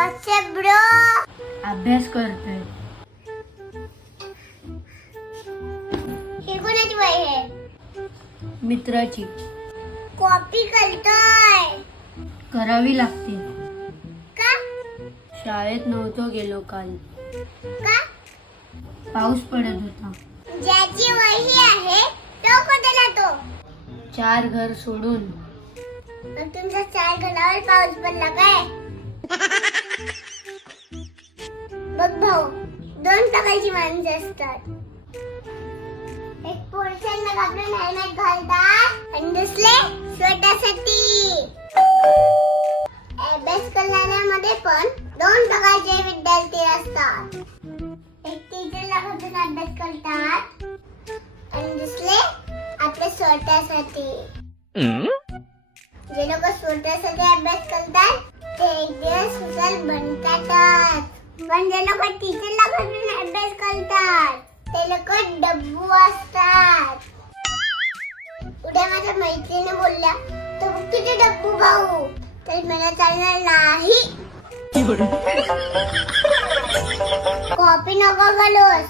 WhatsApp bro. अभ्यास करतोय. हे कोणाची वही आहे? मित्राची. कॉपी करतोय. करावी लागते. का? शाळेत नव्हतो गेलो काल. का? पाऊस पडत होता. ज्याची वही आहे तो कुठे जातो? 4 घर सोडून. मग तुमच्या 4 घरावर पाऊस पडला काय? बघ भाऊ, 2 प्रकारची माणसं असतात. एक पोलिसांना घाबरून हेल्मेट घालतात आणि दुसरे स्वतःसाठी. अभ्यास करणाऱ्यामध्ये पण 2 प्रकारचे विद्यार्थी असतात. एक टीचरला घाबरून अभ्यास करतात आणि दुसरे आपल्या स्वतःसाठी. जे लोक स्वतःसाठी अभ्यास करतात ते एक दिवस हुशार बनतातच. पण जे लोक टीचरला घाबरून अभ्यास करतात ते लोक डब्बू असतात. उद्या माझ्या मैत्रिणी बोलल्या तू तुझे डब्बू भाऊ, तर मला चालणार नाही. कॉपी नको घालूस.